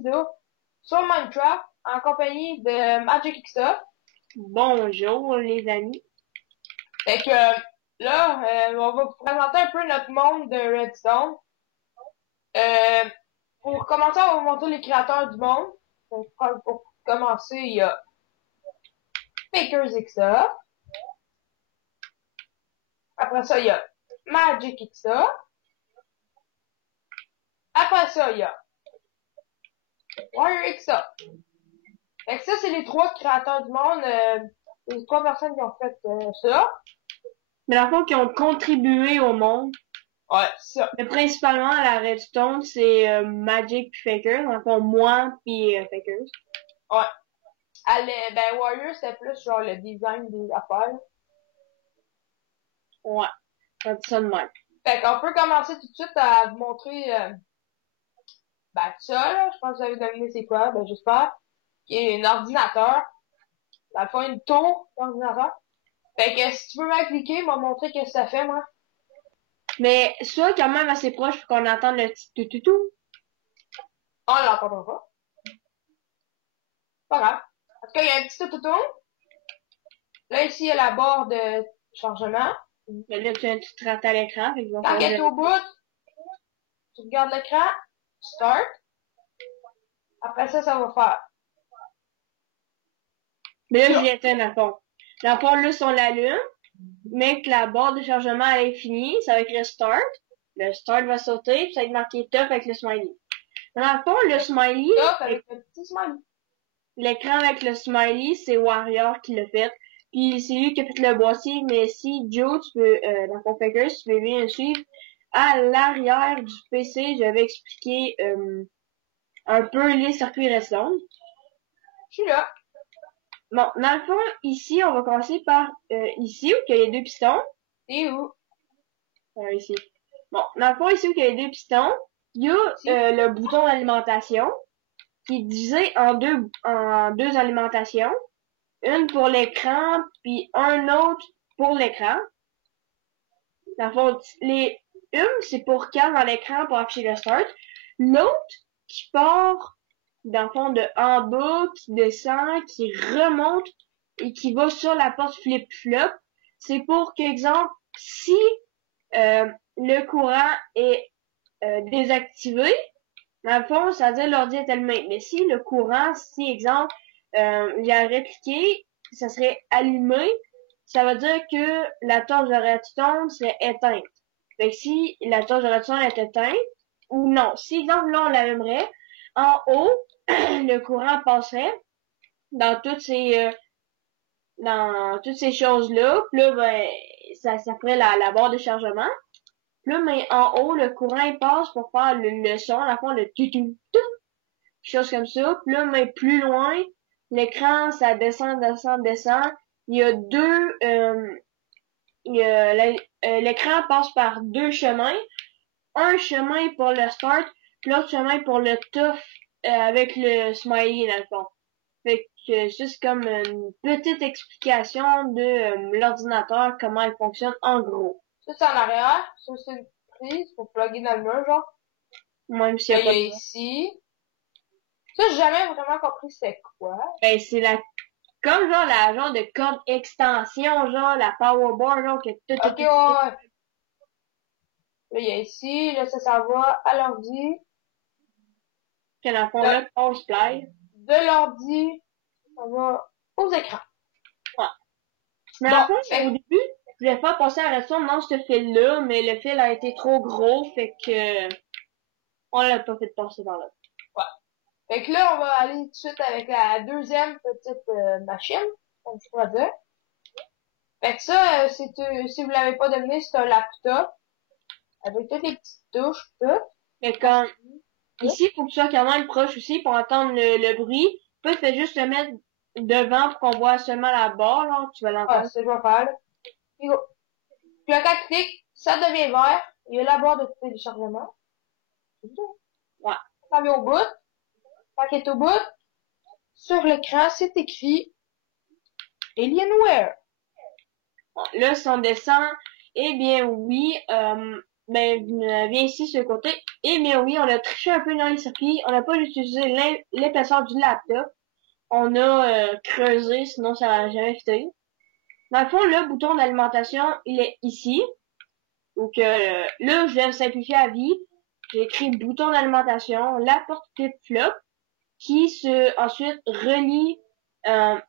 vidéo sur Minecraft en compagnie de Magic Xa. Bonjour les amis. Fait que là, on va vous présenter un peu notre monde de Redstone. Pour commencer, on va vous montrer les créateurs du monde. Donc, pour commencer, il y a FakersXA. Après ça, il y a MagicXA. Après ça, il y a WarriorXA. Fait que ça, c'est les trois créateurs du monde, les trois personnes qui ont fait ça. Mais dans le fond, qui ont contribué au monde. Ouais, c'est ça. Mais principalement à la Redstone, c'est Magic puis Fakers. Dans le fond, moi puis Fakers. Ouais. Ben, Warrior, c'était plus genre le design des affaires. Ouais. Ça dit ça de même. Fait qu'on peut commencer tout de suite à vous montrer, ben, ça, là. Je pense que vous avez deviné c'est quoi, ben, j'espère. Qui est un ordinateur. Dans le fond, une tour d'ordinateur. Fait que si tu veux m'appliquer, il m'a montré qu'est-ce que ça fait, moi. Mais ça, quand même assez proche pour qu'on entende le petit tout. On l'entendra pas. Pas grave. En tout cas, il y a un petit tout. Là, ici, il y a la barre de chargement. Mais là, tu as un petit traite à l'écran. Quand elle est au bout, tu regardes l'écran, start. Après ça, ça va faire. Mais là, j'y éteins dans le fond. Dans le fond, là, si on l'allume, mais que la barre de chargement elle est finie, ça va écrire start. Le start va sauter, puis ça va être marqué top avec le smiley. Dans le fond, le smiley, Top avec le petit smiley. l'écran avec le smiley, c'est Warrior qui l'a fait. Puis c'est lui qui a fait le boîtier, mais si Joe, tu peux, dans ton Fakers, tu peux bien suivre, à l'arrière du PC, j'avais expliqué un peu les circuits Redstone. Je suis là. Bon, dans le fond, ici, on va commencer par ici, où il y a les deux pistons. Et où? Ici. Bon, dans le fond, ici, où il y a les deux pistons, il y a le bouton d'alimentation, qui est divisé en deux alimentations. Une pour l'écran, puis un autre pour l'écran. Dans le fond, une, c'est pour calme dans l'écran pour afficher le start. L'autre, qui part, dans le fond, de en bas, qui descend, qui remonte, et qui va sur la porte flip-flop. C'est pour qu'exemple, si le courant est désactivé, dans le fond, ça veut dire l'ordi est allumé. Mais si le courant, si exemple, il a répliqué, ça serait allumé, ça veut dire que la torche de redstone serait éteinte. Fait que si la torche de redstone est éteinte, ou non, si exemple là on l'allumerait, en haut, le courant passerait dans toutes ces choses-là, puis là, ben, ça ferait la barre de chargement. Puis là, mais en haut, le courant il passe pour faire le son, à la fois le tutu, chose comme ça. Puis là, mais plus loin, l'écran, ça descend. Il y a l'écran passe par deux chemins. Un chemin pour le start, puis l'autre chemin pour le tough avec le smiley dans le fond. Fait que juste comme une petite explication de l'ordinateur, comment il fonctionne en gros. Ça, c'est en arrière. Ça, c'est une prise pour plugger dans le mur, genre. Même s'il y a Et pas il y a ici. Ça, j'ai jamais vraiment compris c'est quoi. Ben, c'est comme genre la genre de corde extension, genre la powerboard, genre que tout. Ok, ouais. Là, il y a ici. Là, ça va à l'ordi. Que dans le fond, là, pause play. De l'ordi, ça va aux écrans. Ouais. Mais en fait, au début, je voulais faire passer à la redstone dans ce fil-là, mais le fil a été trop gros, fait que on l'a pas fait passer par là. Ouais. Fait que là, on va aller tout de suite avec la deuxième petite machine, comme je pourrais dire. Fait que ça, si vous l'avez pas deviné, c'est un laptop. Avec toutes les petites touches, tout. Mais comme, ici, il faut que tu sois quand même proche aussi pour entendre le bruit. Peut fais juste le mettre devant pour qu'on voit seulement la barre, là, tu vas l'entendre. Ah, c'est ce que je vais faire, là. Puis go. Puis là, quand tu cliques, ça devient vert. Il y a la barre de téléchargement. C'est tout. Ouais. Ça vient au bout. Quand il est au bout, sur l'écran, c'est écrit Alienware. Bon, là, si on descend, eh bien oui, ben, viens ici sur le côté. Et mais oui, on a triché un peu dans les circuits. On n'a pas utilisé l'épaisseur du laptop. On a creusé, sinon ça n'a jamais fité. Dans le fond, le bouton d'alimentation, il est ici. Donc là, je viens de simplifier la vie. J'ai écrit bouton d'alimentation, la porte type flop, qui ensuite relie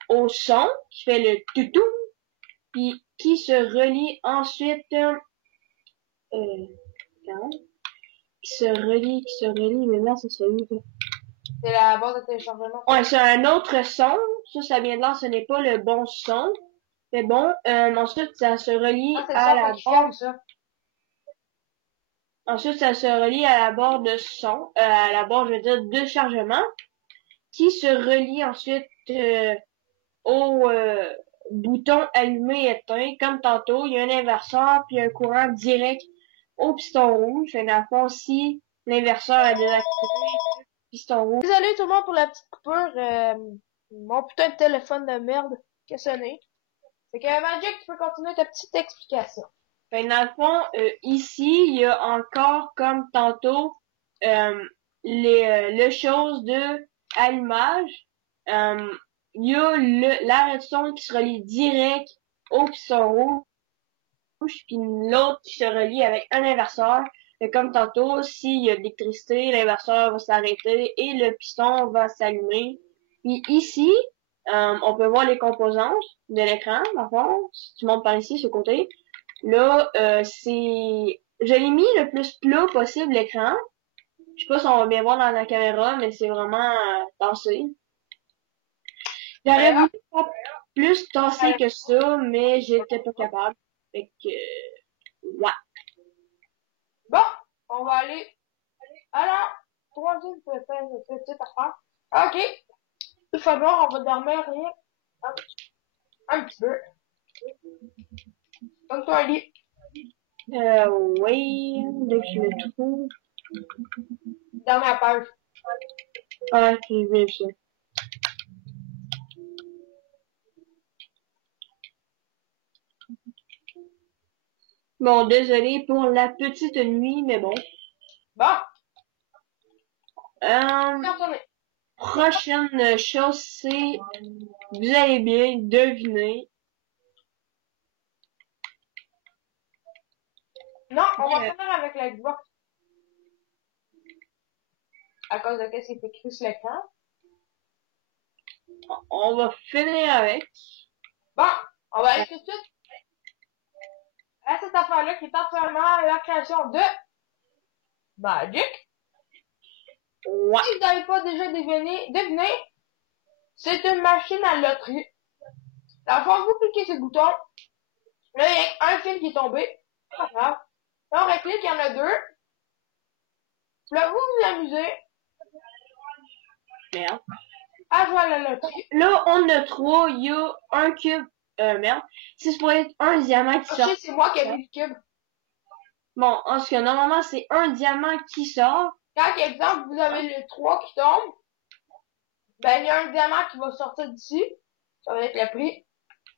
au son, qui fait le toutou, puis qui se relie ensuite qui se relie, mais là, c'est celui de... C'est la barre de téléchargement. Ouais, c'est un autre son. Ça vient de là, ce n'est pas le bon son. Mais bon, ensuite, ça se relie à la barre. Ensuite, ça se relie à la barre de son, à la barre, je veux dire, de chargement, qui se relie ensuite au bouton allumé-éteint. Comme tantôt, il y a un inverseur, puis un courant direct au piston rouge. Fait dans le fond, si l'inverseur est désactivé, piston rouge. Désolé tout le monde pour la petite coupure. Mon putain de téléphone de merde qui a sonné. Fait que Magic, tu peux continuer ta petite explication. Fait dans le fond, ici, il y a encore, comme tantôt, les choses de allumage. Il y a la redstone qui se relie direct au piston rouge, puis l'autre qui se relie avec un inverseur. Et comme tantôt, s'il y a de l'électricité, l'inverseur va s'arrêter et le piston va s'allumer. Puis ici, on peut voir les composantes de l'écran, dans le fond. Si tu montes par ici, ce côté. Là, je l'ai mis le plus plat possible l'écran. Je sais pas si on va bien voir dans la caméra, mais c'est vraiment tassé. J'aurais voulu pas plus tasser que ça, mais j'étais pas capable. Fait que, ouais. Bon, on va aller à la troisième petite affaire. Ok. Il va falloir, on va dormir rien. Un petit peu. Comme toi, Ali. Oui, dès que je le trouve. Dernière page. Ah, j'ai vu ça. Bon, désolé pour la petite nuit, mais bon. Bon. Prochaine chose, c'est, vous allez bien deviner. Non, on va finir avec la Xbox. À cause de qu'est-ce qui est écrit sur l'écran. On va finir avec. Bon, on va aller tout de suite à cette affaire-là qui est entièrement la création de Magic. Ouais. Si vous n'avez pas déjà deviné, c'est une machine à loterie. Dans le fond, vous cliquez sur le bouton. Là, il y a un fil qui est tombé. Pas grave. Là, on reclique, il y en a deux. Là, vous vous amusez. Merde. À jouer à la loterie. Là, on a trois. Il y a un cube. Merde. C'est pour être un diamant qui sort. Ok, c'est moi qui ai vu le cube. Bon, en ce cas, normalement, c'est un diamant qui sort. Quand, exemple, vous avez les trois qui tombent, ben, il y a un diamant qui va sortir d'ici. Ça va être le prix.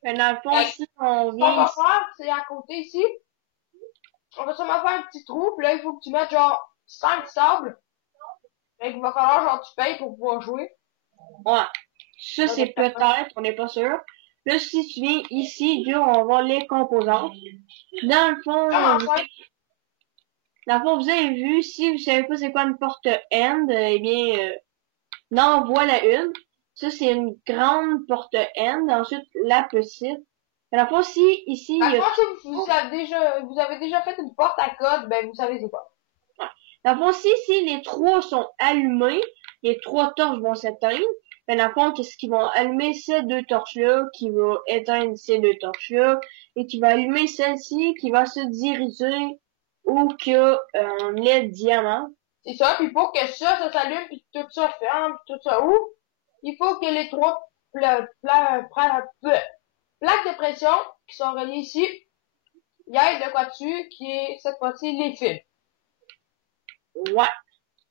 Mais dans le fond, si on Ce qu'on vient va ici, faire, c'est à côté ici. On va sûrement faire un petit trou, puis là, il faut que tu mettes genre 5 sables. Fait qu'il va falloir genre tu payes pour pouvoir jouer. ouais. Ça, c'est peut-être, on n'est pas sûr. Là, si tu viens ici, là, on va voir les composantes. Dans le fond, vous avez vu, si vous savez pas c'est quoi une porte end, eh bien, non, voilà une. Ça, c'est une grande porte end. Ensuite, la petite. Dans le fond, si, ici, il y a... si vous avez déjà fait une porte à code, ben, vous savez c'est quoi. Dans le fond, si les trois sont allumés, les trois torches vont s'éteindre. Mais dans le fond, qu'est-ce qu'ils vont allumer ces deux torches-là, qui va éteindre ces deux torches-là, et qui va allumer celle-ci, qui va se diriger où que les diamants. C'est ça, puis pour que ça s'allume, puis tout ça ferme, puis tout ça ouvre, il faut que les trois plaques de pression qui sont reliées ici, il y ait de quoi dessus, qui est cette fois-ci les fils. Ouais.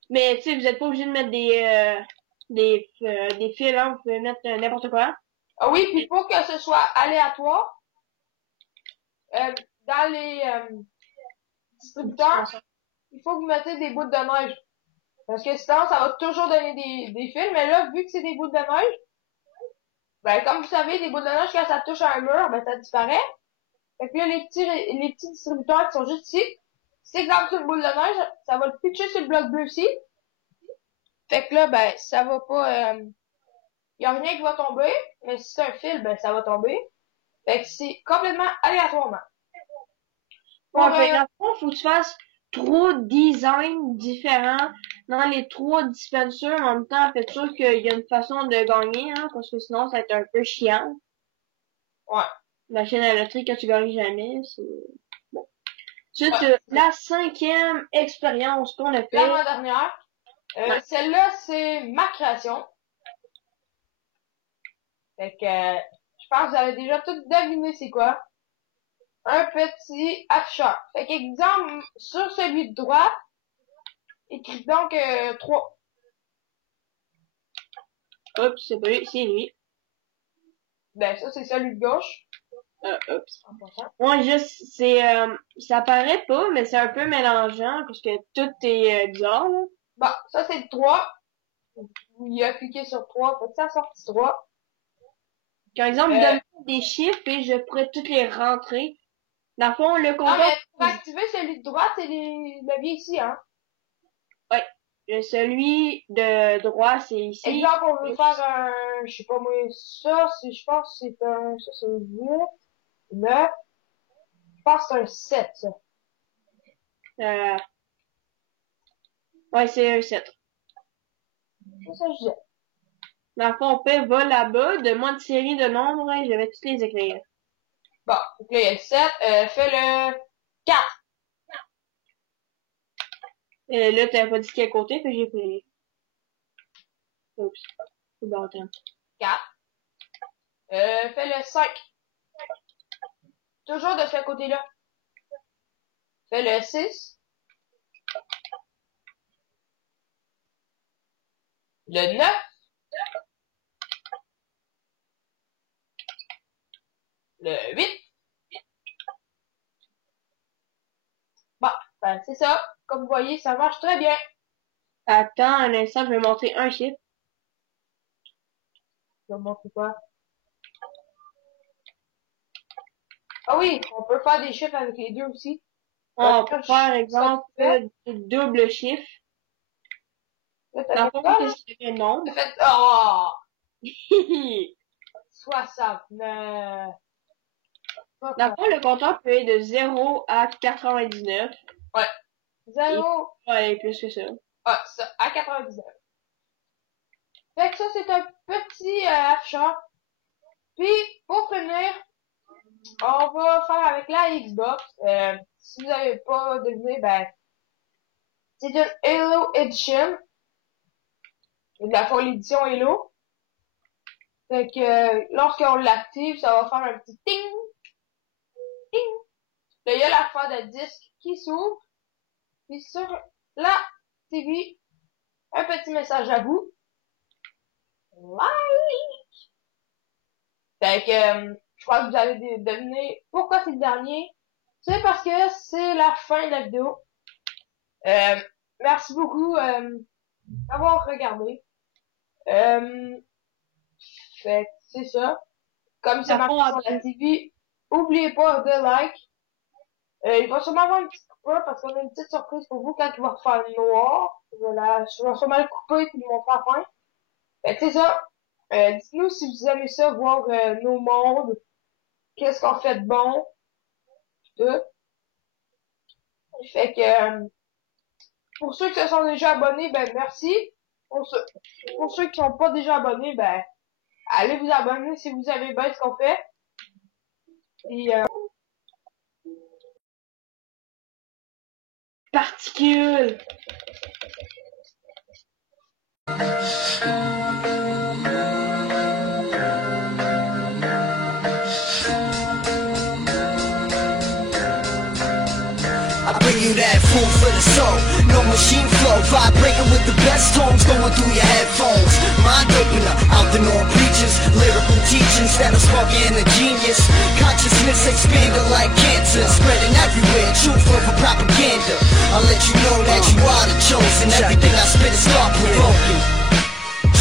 Mais tu sais, vous êtes pas obligé de mettre des fils, hein, vous pouvez mettre n'importe quoi. Ah oui, puis pour que ce soit aléatoire, dans les distributeurs, il faut que vous mettez des bouts de neige. Parce que sinon, ça va toujours donner des fils. Mais là, vu que c'est des bouts de neige, ben, comme vous savez, les bouts de neige, quand ça touche à un mur, ben, ça disparaît. Fait que là, les petits distributeurs qui sont juste ici, c'est comme sur une boule de neige, ça va le pitcher sur le bloc bleu ici. Fait que là, ben, ça va pas, y a rien qui va tomber. Mais si c'est un fil, ben, ça va tomber. Fait que c'est complètement aléatoirement. Ouais, fait que dans le fond, faut que tu fasses 3 designs différents dans les 3 dispensers. En même temps, faites sûr qu'il y a une façon de gagner, hein, parce que sinon, ça va être un peu chiant. Ouais. La chaîne électrique, quand tu gagnes jamais, c'est... Bon. Ensuite, Ouais. la 5e expérience qu'on a fait. La dernière. Ouais. Celle-là, c'est ma création. Fait que, je pense que vous avez déjà tout deviné c'est quoi. Un petit afficheur. Fait qu'exemple, sur celui de droite, écrit donc 3. Hop, c'est pas lui, c'est lui. Ben, ça, c'est celui de gauche. Hop. En passant. Ouais, juste, c'est, ça paraît pas, mais c'est un peu mélangeant, parce que tout est bizarre, là. Bon, ça, c'est le 3. Il a cliqué sur 3, fait que ça sorti 3. Par exemple, donne des chiffres et je pourrais toutes les rentrer. Dans le fond, le Non, compteur... mais pour activer celui de droite, c'est les leviers ici, hein. Celui de droit, c'est ici. Exemple, on veut faire un, je sais pas moi, ça, je pense que c'est un, ça c'est 8, 9, je pense que c'est un 7, ça. Ouais, c'est un 7. C'est ça que je disais. Dans le fond, on peut va là-bas, donne-moi une série de nombres et je vais toutes les écrire. Bon, donc là, il y a le 7, fais le 4. Là, t'avais pas dit quel côté, que j'ai pris. Oups. C'est bon, attends. 4. Fais le 5. Toujours de ce côté-là. Fais le 6. Le 9. Le 8. Bon, ben, c'est ça. Comme vous voyez, ça marche très bien. Attends un instant, je vais montrer un chiffre. Je vais vous montrer quoi? Ah oui, on peut faire des chiffres avec les deux aussi. On peut faire, exemple, des doubles chiffres. Là, Dans le t'as fond, fait qu'est-ce qu'il y a un nombre? T'as fait, oh! 69. Dans le fond, le compteur peut être de 0 à 99. Ouais. 0. Ouais, plus que ça. Ah, ça, à 99. Fait que ça, c'est un petit afficheur. Puis, pour finir, on va faire avec la Xbox. Si vous n'avez pas deviné, ben, c'est une Halo Edition. De la fois l'édition Halo. Fait que, lorsqu'on l'active, ça va faire un petit ting, ting. Là, il y a la fin de disque qui s'ouvre. Puis sur la TV, un petit message à vous. Like! Fait que, je crois que vous avez deviné pourquoi c'est le dernier. C'est parce que c'est la fin de la vidéo. Merci beaucoup d'avoir regardé. Fait que c'est ça. Comme ça marche sur la TV, oubliez pas de like. Il va sûrement avoir une petite coupure parce qu'on a une petite surprise pour vous quand il va refaire noir. Voilà, je vais sûrement le couper et le montrer à la fin. Fait que c'est ça. Dites-nous si vous aimez ça, voir nos mondes. Qu'est-ce qu'on fait de bon. Tout. Fait que pour ceux qui se sont déjà abonnés, ben merci. Pour ceux qui sont pas déjà abonnés, ben allez vous abonner si vous avez bien ce qu'on fait. Et particules. I bring you that food for the soul. No machine flow, vibrating with the best tones going through your headphones. Mind opener, out the norm preachers, lyrical teachings that are sparking a genius. Consciousness expanding like cancer, spreading everywhere, truth over propaganda. I'll let let you know that you are the chosen. Everything I spit is thought-provoking.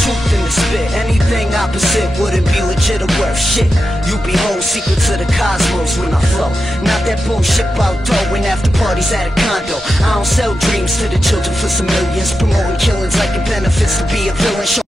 Truth in the spit, anything opposite wouldn't be legit or worth shit. You behold secrets of the cosmos when I flow. Not that bullshit about throwing after parties at a condo. I don't sell dreams to the children for some millions, promoting killings like it benefits to be a villain.